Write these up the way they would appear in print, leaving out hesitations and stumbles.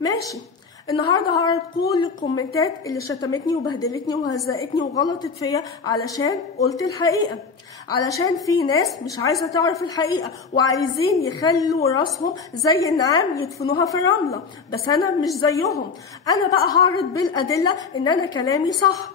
ماشي. النهارده هعرض كل الكومنتات اللي شتمتني وبهدلتني وهزقتني وغلطت فيا علشان قلت الحقيقه، علشان في ناس مش عايزه تعرف الحقيقه وعايزين يخلوا راسهم زي النعام يدفنوها في الرمله، بس انا مش زيهم. انا بقى هعرض بالادله ان انا كلامي صح،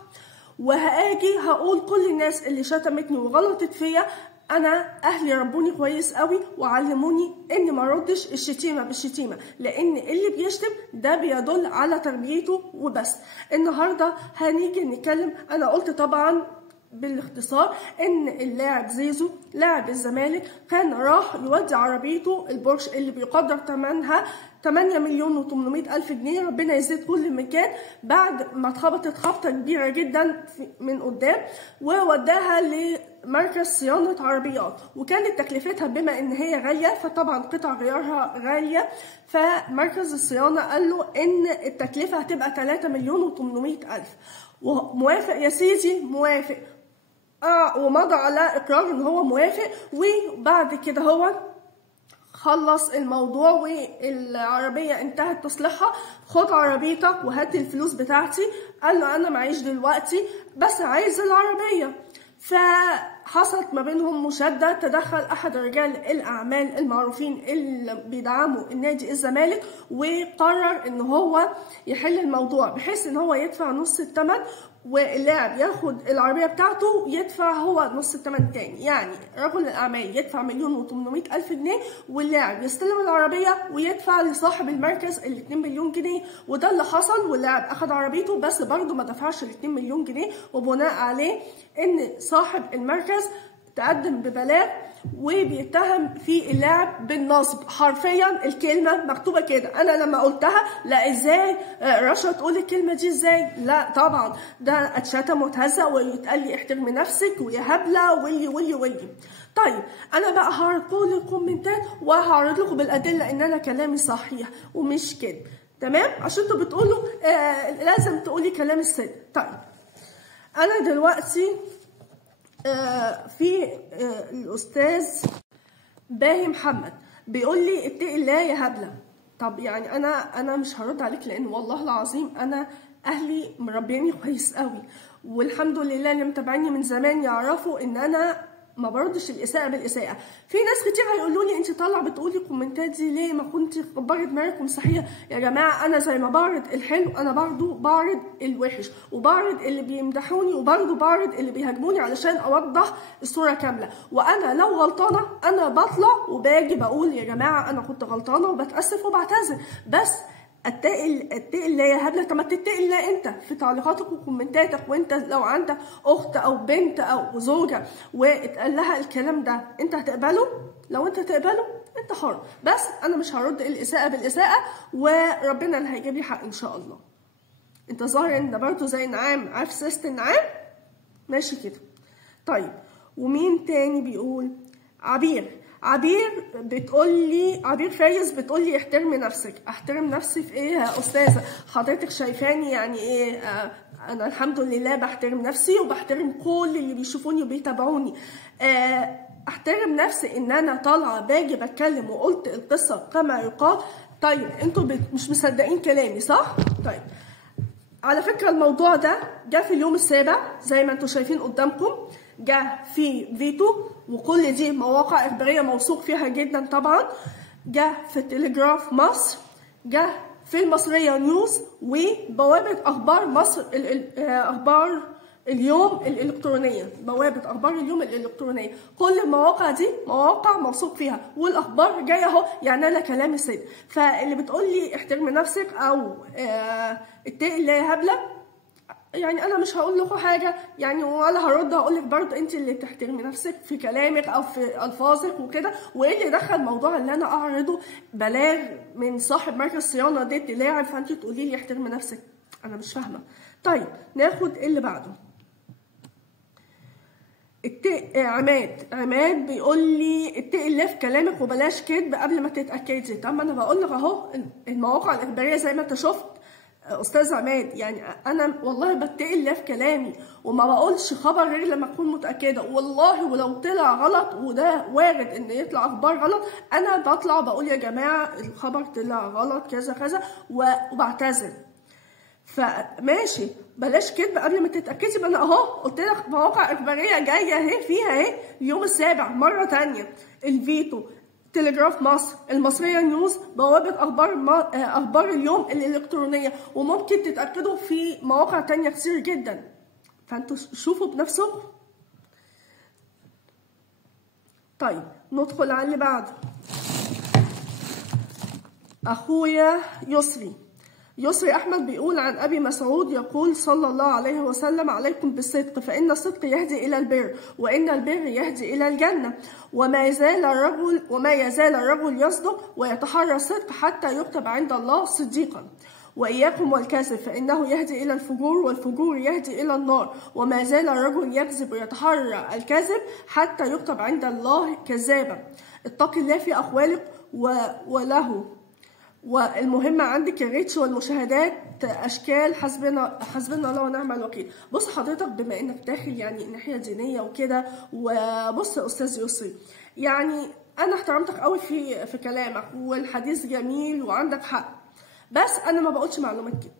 وهاجي هقول كل الناس اللي شتمتني وغلطت فيا انا اهلي ربوني كويس قوي وعلموني ان ما ردش الشتيمه بالشتيمه، لان اللي بيشتم ده بيدل على تربيته وبس. النهارده هنيجي نتكلم. انا قلت طبعا بالاختصار ان اللاعب زيزو لاعب الزمالك كان راح يودي عربيته البورش اللي بيقدر ثمنها 8 مليون و800 ألف جنيه، ربنا يزيد كل مكان، بعد ما اتخبطت خبطه كبيره جدا من قدام، ووداها لمركز صيانه عربيات، وكانت تكلفتها بما ان هي غاليه فطبعا قطع غيارها غاليه، فمركز الصيانه قال له ان التكلفه هتبقى 3 مليون و800 ألف. وموافق يا سيدي؟ موافق. ومضى على اقرار ان هو موافق، وبعد كده هو خلص الموضوع والعربيه انتهت تصليحها. خد عربيتك وهات الفلوس بتاعتي. قال له انا معيش دلوقتي بس عايز العربيه. فحصلت ما بينهم مشاده، تدخل احد رجال الاعمال المعروفين اللي بيدعموا النادي الزمالك وقرر ان هو يحل الموضوع بحيث ان هو يدفع نص الثمن واللاعب ياخد العربيه بتاعته يدفع هو نص الثمن تاني، يعني رجل الاعمال يدفع 1,800,000 جنيه واللاعب يستلم العربيه ويدفع لصاحب المركز ال 2 مليون جنيه. وده اللي حصل، واللاعب اخد عربيته بس برضه ما دفعش ال 2 مليون جنيه، وبناء عليه ان صاحب المركز تقدم ببلاغ وبيتهم في اللاعب بالنصب. حرفيا الكلمه مكتوبه كده. انا لما قلتها لا ازاي رشا تقول الكلمه دي ازاي؟ لا طبعا ده اتشتم واتهزق ويتقال لي احترمي نفسك ويا هبله واللي. طيب انا بقى هعرض كل الكومنتات وهعرض لكم بالادله ان انا كلامي صحيح ومش كده، تمام؟ عشان انتوا بتقولوا لازم تقولي كلام الصدق. طيب انا دلوقتي في الأستاذ باهي محمد بيقول لي اتقي الله يا هبلة. طب يعني أنا مش هرد عليك، لأن والله العظيم أنا أهلي مربياني كويس قوي، والحمد لله اللي متابعيني من زمان يعرفوا إن أنا ما بردش الإساءة بالإساءة. في ناس كتير هيقولوا لي أنت طالعة بتقولي الكومنتات دي ليه؟ ما كنت كبري دماغك ومسيحية. يا جماعة أنا زي ما بعرض الحلو أنا برضه بعرض الوحش، وبعرض اللي بيمدحوني وبرضه بعرض اللي بيهاجموني علشان أوضح الصورة كاملة. وأنا لو غلطانة أنا بطلع وباجي بقول يا جماعة أنا كنت غلطانة وبتأسف وبعتذر، بس اتقي الله يا هبله. طب ما تتقي الله انت في تعليقاتك وكومنتاتك، وانت لو عندك اخت او بنت او زوجه واتقال لها الكلام ده انت هتقبله؟ لو انت تقبله انت حر، بس انا مش هرد الاساءه بالاساءه، وربنا اللي هيجيب لي حق ان شاء الله. انت ظاهر ان ده برضه زي نعام، عارف سيست النعام؟ ماشي كده. طيب ومين تاني بيقول؟ عبير بتقول لي، عبير فايز بتقول لي احترمي نفسك. احترم نفسي في ايه يا استاذه؟ حضرتك شايفاني يعني ايه؟ انا الحمد لله بحترم نفسي وبحترم كل اللي بيشوفوني وبيتابعوني. احترم نفسي ان انا طالعه باجي بتكلم وقلت القصه كما يقال. طيب انتوا مش مصدقين كلامي صح؟ طيب على فكره الموضوع ده جه في اليوم السابع زي ما انتوا شايفين قدامكم، جه في فيتو، وكل دي مواقع اخباريه موثوق فيها جدا طبعا، جه في تلجراف مصر، جه في المصريه نيوز، وبوابه اخبار مصر اخبار اليوم الالكترونيه، بوابه اخبار اليوم الالكترونيه. كل المواقع دي مواقع موثوق فيها والاخبار جايه اهو، يعني انا كلامي صدق. فاللي بتقول لي احترمي نفسك او اتقي الله يا هبله، يعني انا مش هقول لكم حاجه يعني، ولا هرد هقول لك برضه انت اللي تحترمي نفسك في كلامك او في الفاظك وكده. وايه اللي دخل موضوع اللي انا اعرضه بلاغ من صاحب مركز صيانه ضد لاعب فانت تقولي لي احترمي نفسك؟ انا مش فاهمه. طيب ناخد اللي بعده. عماد بيقول لي اتقي الله في كلامك وبلاش كذب قبل ما تتاكدي. طب ما انا بقول لك اهو المواقع الاخباريه زي ما انت شفت استاذ عماد، يعني انا والله بتقي الله في كلامي وما بقولش خبر غير لما اكون متاكده، والله ولو طلع غلط وده وارد ان يطلع اخبار غلط، انا بطلع بقول يا جماعه الخبر طلع غلط كذا كذا وبعتذر. فماشي بلاش كذب قبل ما تتاكدي. ما انا اهو قلت لك مواقع اخباريه جايه اهي، فيها اهي اليوم السابع مره ثانيه، الفيتو، تلجراف مصر، المصريه نيوز، بوابه اخبار اليوم الالكترونيه، وممكن تتاكدوا في مواقع تانيه كتير جدا. فانتوا شوفوا بنفسكم. طيب ندخل على اللي بعده. اخويا يسري احمد بيقول عن ابي مسعود يقول صلى الله عليه وسلم: عليكم بالصدق فان الصدق يهدي الى البر، وان البر يهدي الى الجنه، وما يزال الرجل يصدق ويتحرى الصدق حتى يكتب عند الله صديقا. واياكم والكذب فانه يهدي الى الفجور، والفجور يهدي الى النار، وما زال الرجل يكذب ويتحرى الكذب حتى يكتب عند الله كذابا. اتق الله في اقوالك وله. والمهم عندك الريتش والمشاهدات اشكال، حسبنا الله ونعم الوكيل. بص حضرتك بما انك داخل يعني ناحيه دينيه وكده، وبص يا استاذ يسري، يعني انا احترمتك قوي في كلامك والحديث جميل وعندك حق، بس انا ما بقولش معلومات كده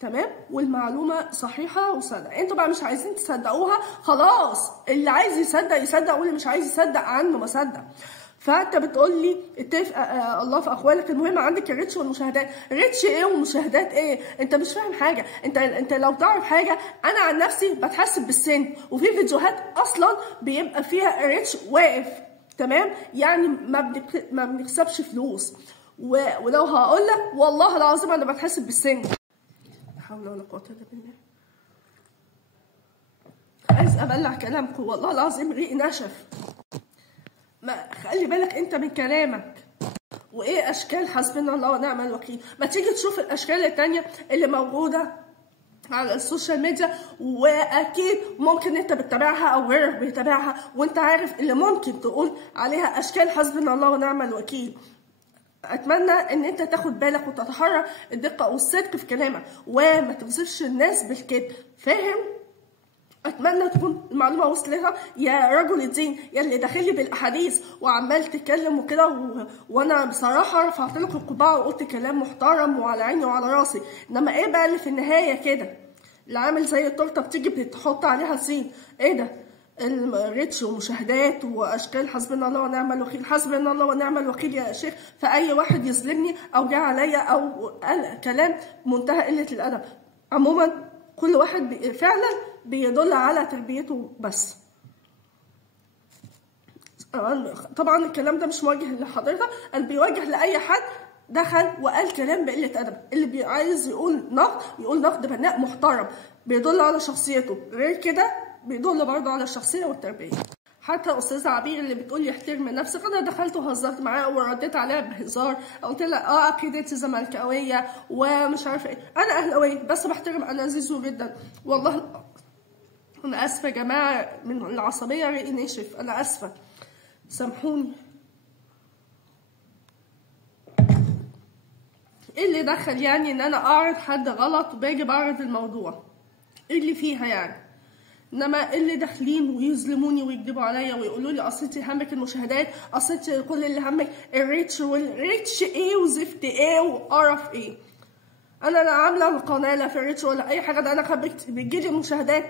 تمام، والمعلومه صحيحه وصدق. انتوا بقى مش عايزين تصدقوها، خلاص اللي عايز يصدق واللي مش عايز يصدق عنه ما صدق. فانت بتقول لي اتفق الله في اقوالك. المهم عندك الريتش والمشاهدات. ريتش ايه ومشاهدات ايه؟ انت مش فاهم حاجه. انت لو تعرف حاجه، انا عن نفسي بتحسب بالسن، وفي فيديوهات اصلا بيبقى فيها ريتش واقف تمام، يعني ما بنكسبش فلوس. ولو هقول لك والله العظيم انا بتحسب بالسن. لا حول ولا قوه الا بالله. عايز ابلع كلامكم والله العظيم ريقي نشف. ما خلي بالك انت من كلامك. وايه اشكال حسبنا الله ونعم الوكيل. ما تيجي تشوف الاشكال التانية اللي موجوده على السوشيال ميديا، واكيد ممكن انت بتتابعها او غيرك بيتابعها، وانت عارف اللي ممكن تقول عليها اشكال حسبنا الله ونعم الوكيل. اتمنى ان انت تاخد بالك وتتحرى الدقه والصدق في كلامك، وما توصفش الناس بالكذب، فاهم؟ اتمنى تكون المعلومه وصلتها يا رجل الدين، يا اللي داخلي بالاحاديث وعمال تتكلم وكده وانا بصراحه رفعت لك القبعه وقلت كلام محترم وعلى عيني وعلى راسي. انما ايه بقى اللي في النهايه كده اللي عامل زي التورته بتيجي بتحط عليها صين؟ ايه ده؟ الريتش ومشاهدات واشكال حسبنا الله ونعم الوكيل. حسبنا الله ونعم الوكيل يا شيخ فاي واحد يظلمني او جه عليا او قال كلام منتهى قله الادب. عموما كل واحد فعلا بيدل على تربيته بس. طبعا الكلام ده مش موجه لحضرتك، اللي بيوجه لاي حد دخل وقال كلام بقله ادب. اللي عايز يقول نقد بناء محترم بيدل على شخصيته، غير كده بيدل برضه على الشخصيه والتربيه. حتى استاذه عبير اللي بتقول لي احترمي نفسك، انا دخلت وهزرت معاها ورديت عليها بهزار، قلت لها اكيد انت زملكاويه ومش عارفه ايه. انا اهلاويه بس بحترم انا زيزو جدا. والله انا اسفه يا جماعه من العصبيه ريقي ناشف، انا اسفه سامحوني. ايه اللي دخل يعني ان انا اعرض حد غلط وباجي بعرض الموضوع؟ ايه اللي فيها يعني؟ انما اللي داخلين ويظلموني ويكذبوا عليا ويقولوا لي اصل انت همك المشاهدات، اصل انت كل اللي همك الريتش، والريتش ايه وزفت ايه وقرف ايه؟ انا لا عامله القناه لا في الريتش ولا اي حاجه، ده انا بتجيلي المشاهدات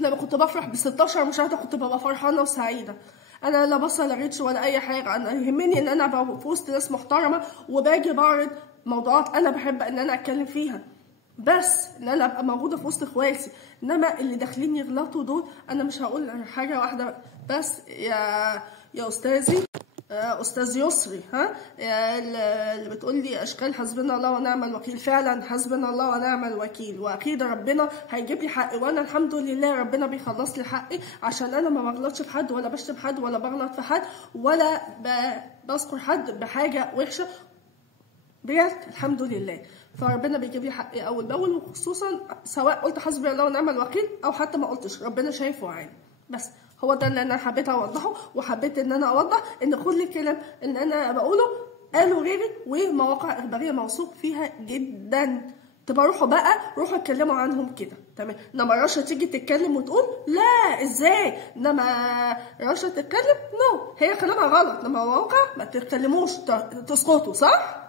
لما كنت بفرح ب 16 مشاهده كنت ببقى فرحانه وسعيده. انا لا بصل لا ريتش ولا اي حاجه، انا يهمني ان انا ابقى في وسط ناس محترمه وباجي بعرض موضوعات انا بحب ان انا اتكلم فيها، بس ان انا ابقى موجوده في وسط اخواتي. انما اللي داخلين يغلطوا دول انا مش هقول حاجه واحده بس يا استاذي استاذ يسري، اللي بتقول لي اشكال حسبنا الله ونعم الوكيل. فعلا حسبنا الله ونعم الوكيل، واكيد ربنا هيجيب لي حقي، وانا الحمد لله ربنا بيخلص لي حقي، عشان انا ما بغلطش في حد ولا بشتم حد ولا بغلط في حد ولا بذكر حد بحاجه وحشه بجد الحمد لله. فربنا بيجيب لي حقي اول باول، وخصوصا سواء قلت حسبي الله ونعم الوكيل او حتى ما قلتش، ربنا شايفه عادي. بس هو ده اللي انا حبيت اوضحه، وحبيت ان انا اوضح ان كل الكلام اللي انا بقوله قالوا غيري، ومواقع اخباريه موثوق فيها جدا تبقى روحوا بقى روحوا اتكلموا عنهم كده، تمام. انما رشا تيجي تتكلم وتقول لا ازاي، انما رشا تتكلم نو هي كلامها غلط، انما واقع ما تتكلموش تسقطوا، صح؟